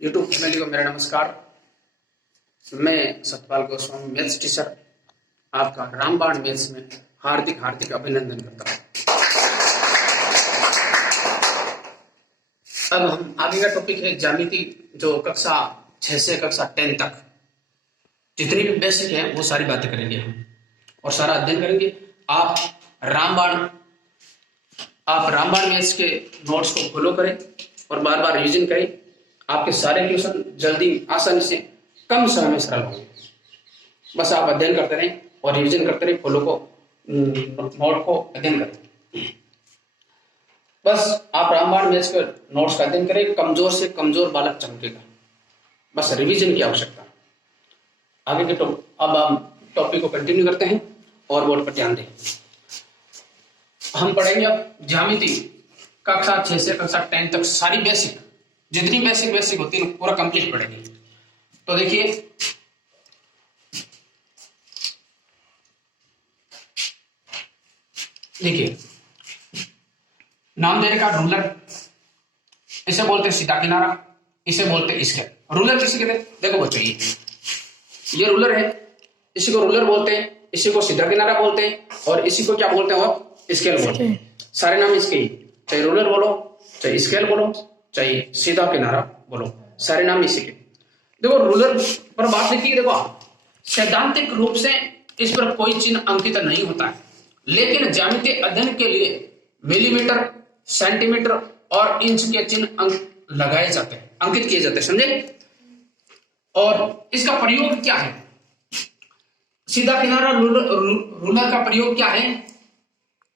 YouTube family को मेरा नमस्कार। मैं सतपाल गोस्वामी मैथ्स टीचर आपका रामबाण मैथ्स में हार्दिक हार्दिक अभिनंदन करता हूँ। अब हम आगे का टॉपिक है ज्यामिति, जो कक्षा 6 से कक्षा 10 तक जितनी भी बेसिक है वो सारी बातें करेंगे हम और सारा अध्ययन करेंगे। आप रामबाण मैथ्स के नोट्स को फॉलो करें और बार बार रिवीजन करें। आपके सारे क्वेश्चन जल्दी आसानी से कम समय में सरल होंगे। बस आप अध्ययन करते रहें और रिवीजन करते रहें, फॉलो को नोट को अध्ययन करें। बस आप रामबाण मैथ्स के नोट्स का अध्ययन करें। कमजोर से कमजोर बालक चमकेगा, बस रिवीजन की आवश्यकता। आगे के अब हम टॉपिक को कंटिन्यू करते हैं और बोर्ड पर ध्यान दें। हम पढ़ेंगे अब ज्यामिति कक्षा 6 से कक्षा 10 तक सारी बेसिक, जितनी बेसिक होती है पूरा कंप्लीट पढ़ेंगे। तो देखिए, नाम देने का रूलर, इसे बोलते हैं सीधा किनारा, इसे बोलते हैं स्केल। रूलर किसे कहते हैं? देखो बच्चों, ये रूलर है, इसी को रूलर बोलते हैं, इसी को सीधा किनारा बोलते हैं और इसी को क्या बोलते हैं? और स्केल बोलते हैं। सारे नाम इसके ही, चाहे रूलर बोलो, चाहे स्केल बोलो, चाहे सीधा किनारा बोलो, सारे नाम इसी के। देखो रूलर पर बात देखिए। देखो, सैद्धांतिक रूप से इस पर कोई चिन्ह अंकित नहीं होता है, लेकिन ज्यामितीय अध्ययन के लिए मिलीमीटर, सेंटीमीटर और इंच के चिन्ह लगाए जाते हैं, अंकित किए जाते हैं, समझे? और इसका प्रयोग क्या है? सीधा किनारा रूलर का प्रयोग क्या है?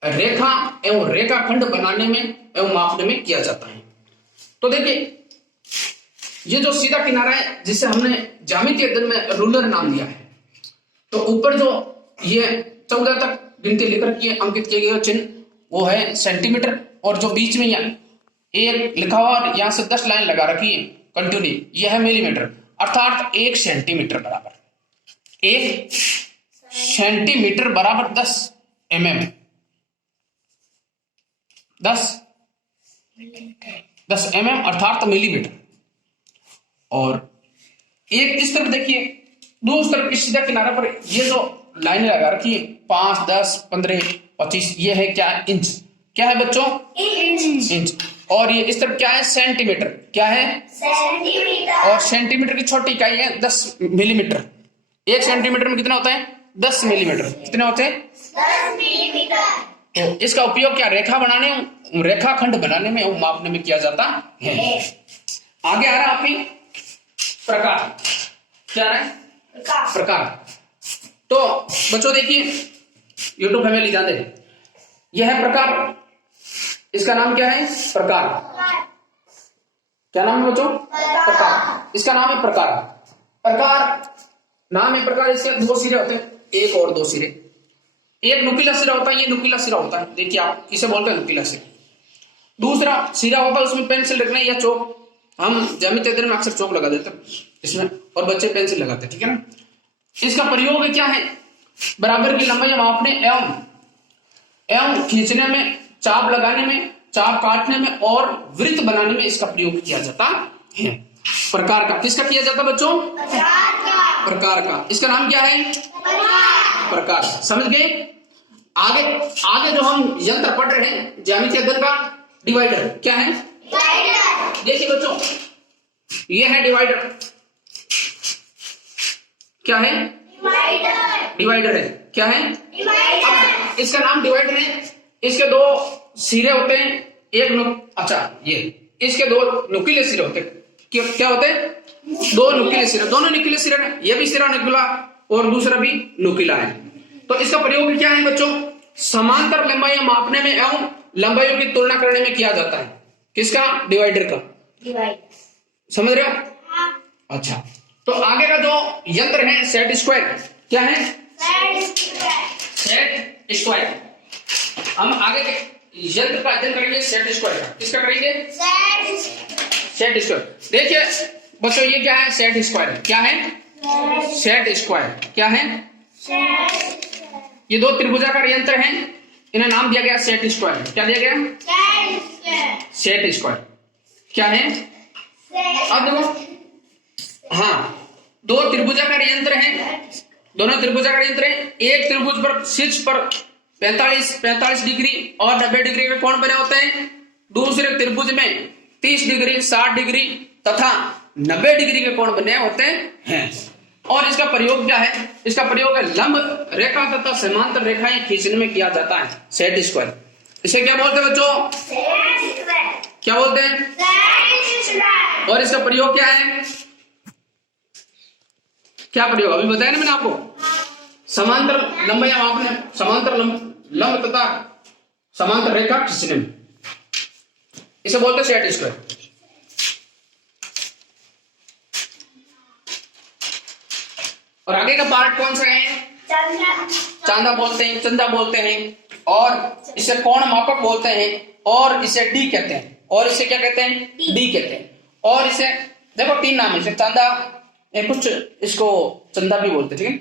रेखा एवं रेखाखंड बनाने में एवं मापने में किया जाता है। तो देखिए, ये जो सीधा किनारा है जिसे हमने ज्यामितीय अध्ययन में रूलर नाम दिया है, तो ऊपर जो ये 14 तक गिनती लिख रखी है, अंकित किए गए चिन्ह, वो है सेंटीमीटर, और जो बीच में यहाँ एक लिखा हुआ और यहां से 10 लाइन लगा रखी है कंटिन्यू, यह है मिलीमीटर, अर्थात 1 सेंटीमीटर बराबर 1 सेंटीमीटर बराबर 10 mm, 10 mm अर्थात मिलीमीटर। और एक इस तरफ देखिए, दूसरी तरफ इस सीधा किनारा पर ये जो लाइन लगा रखी है 5, 10, 15, 25, ये है क्या? इंच। क्या है बच्चों? इंच। और ये इस तरफ क्या है? सेंटीमीटर। क्या है? सेंटीमीटर। और सेंटीमीटर की छोटी इकाई है 10 मिलीमीटर। 1 सेंटीमीटर में कितना होता है? 10 मिलीमीटर। कितने होते हैं? 10 मिलीमीटर। तो इसका उपयोग क्या? रेखा बनाने, रेखाखंड बनाने में और मापने में किया जाता है। आगे आ रहा है आपकी प्रकार। क्या है? प्रकार। तो बच्चों देखिए, यूट्यूब फैमिली ध्यान दे, यह है प्रकार। इसका नाम क्या है? प्रकार। क्या नाम है बच्चों? प्रकार। इसका नाम है प्रकार। प्रकार नाम है प्रकार। इसके 2 सिरे होते हैं, एक और 2 सिरे। एक नुकीला सिरा होता है, ये नुकीला सिरा होता है, देखिए आप, इसे बोलते हैं नुकीला सिरा। दूसरा सिरा होता है, उसमें पेंसिल रखना या चौक, हम ज्यामितीय अध्ययन में अक्सर चौक लगा देते हैं इसमें, और बच्चे पेंसिल लगाते हैं, ठीक है ना? इसका प्रयोग क्या है? बराबर की लंबाई मापने एवं खींचने में, चाप लगाने में, चाप काटने में और वृत्त बनाने में इसका प्रयोग किया जाता है। प्रकार का। किसका किया जाता बच्चों? प्रकार का। इसका नाम क्या है? प्रकार। समझ गए? आगे जो हम यंत्र पढ़ रहे हैं ज्यामितीय अध्ययन का, डिवाइडर। क्या है? डिवाइडर। देखिए बच्चों, ये है डिवाइडर। क्या है? डिवाइडर। डिवाइडर है। क्या है? डिवाइडर। इसका नाम डिवाइडर है। इसके 2 सिरे होते हैं, ये इसके 2 नुकीले सिरे होते हैं। क्या होते हैं? 2 नुकीले सिरे। दोनों नुकीले सिरे हैं, ये भी सिरा नुकीला और दूसरा भी नुकीला है। तो इसका प्रयोग क्या है बच्चों? समांतर लंबाइयां मापने में एवं लंबाइयों की तुलना करने में किया जाता है। किसका? डिवाइडर का। डिवाइडर। समझ रहे हो? अच्छा, तो आगे का जो यंत्र है सेट स्क्वायर। क्या है? Set square. हम आगे के यंत्र का अध्ययन करेंगे सेट स्क्वायर का। किसका करेंगे? Set square. देखिए बच्चों, ये क्या है? Set square. क्या है? Set square. क्या है? ये 2 त्रिभुजाकार यंत्र हैं, इन्हें नाम दिया गया सेट स्क्वायर। क्या दिया गया? Set square. क्या है? अब देखो, हाँ, दो त्रिभुजाकार यंत्र हैं, दोनों त्रिभुजाकार यंत्र हैं। एक त्रिभुज पर शीर्ष पर 45 डिग्री और 90 डिग्री के कोण बने होते हैं। दूसरे त्रिभुज में 30 डिग्री, 60 डिग्री तथा 90 डिग्री के कोण बने होते हैं। और इसका प्रयोग क्या है? इसका प्रयोग है लंब रेखा तथा समांतर रेखाएं खींचने में किया जाता है, सेट स्क्वायर। इसे क्या बोलते हैं बच्चों? क्या बोलते हैं? और इसका प्रयोग क्या है? क्या प्रयोग अभी बताया ना मैंने आपको? समांतर लंबाई मापने, समांतर लंब तथा समांतर रेखा खींचने में, इसे बोलते हैं सेट स्क्वायर। और आगे का पार्ट कौन सा है? चांदा बोलते हैं, चंदा बोलते हैं, और इसे कोण मापक बोलते हैं, और इसे डी कहते हैं, और इसे क्या कहते हैं? डी कहते हैं। और इसे देखो 3 नाम है इसे, चांदा, कुछ इसको चंदा भी बोलते हैं, ठीक है।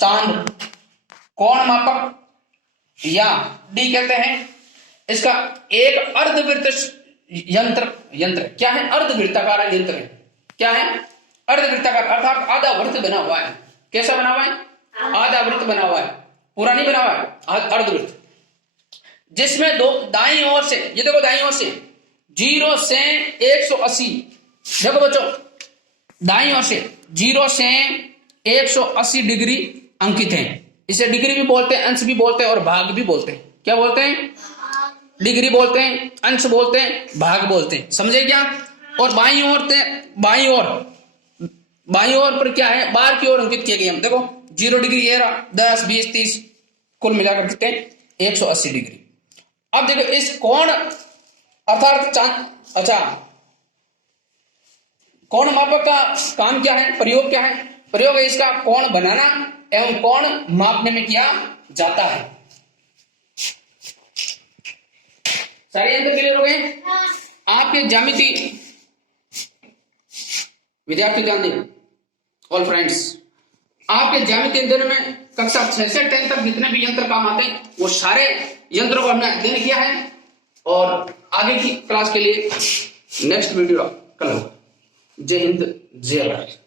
चांद, कोण मापक या डी कहते हैं। इसका एक अर्धवृत्त यंत्र क्या है? अर्धवृत्ताकार यंत्र है। क्या है? अर्धवृत्ताकार, अर्थात आधा वृत्त बना हुआ है। कैसा बना हुआ है? आधा वृत्त बना हुआ है, पूरा नहीं बना हुआ है, अर्धवृत्त, जिसमें दो दाईं ओर से, ये देखो दाईं ओर से 0 से 180, देखो बच्चों दाईं ओर से 0 से 180 डिग्री अंकित है। इसे डिग्री भी बोलते हैं, अंश भी बोलते हैं और भाग भी बोलते हैं। क्या बोलते हैं? डिग्री बोलते हैं, अंश बोलते हैं, भाग बोलते हैं। समझे क्या? और बाईं ओर पर क्या है? बाहर की ओर अंकित किए गए हम, देखो 0 डिग्री ये रहा, 10, 20, 30 कुल मिलाकर कितने? 180 डिग्री। अब देखो इस कोण अर्थात अच्छा, कोण मापक का काम क्या है? प्रयोग क्या है? प्रयोग है इसका कोण बनाना एवं कोण मापने में किया जाता है। सारे यंत्र क्लियर हो गए? आपके ज्यामिति विद्यार्थी ध्यान दें, ऑल फ्रेंड्स, आपके ज्यामिति अध्ययन में कक्षा 6 से 10 तक जितने भी यंत्र काम आते हैं वो सारे यंत्रों को हमने अध्ययन किया है। और आगे की क्लास के लिए नेक्स्ट वीडियो कल होगा। जय हिंद, जय भारत।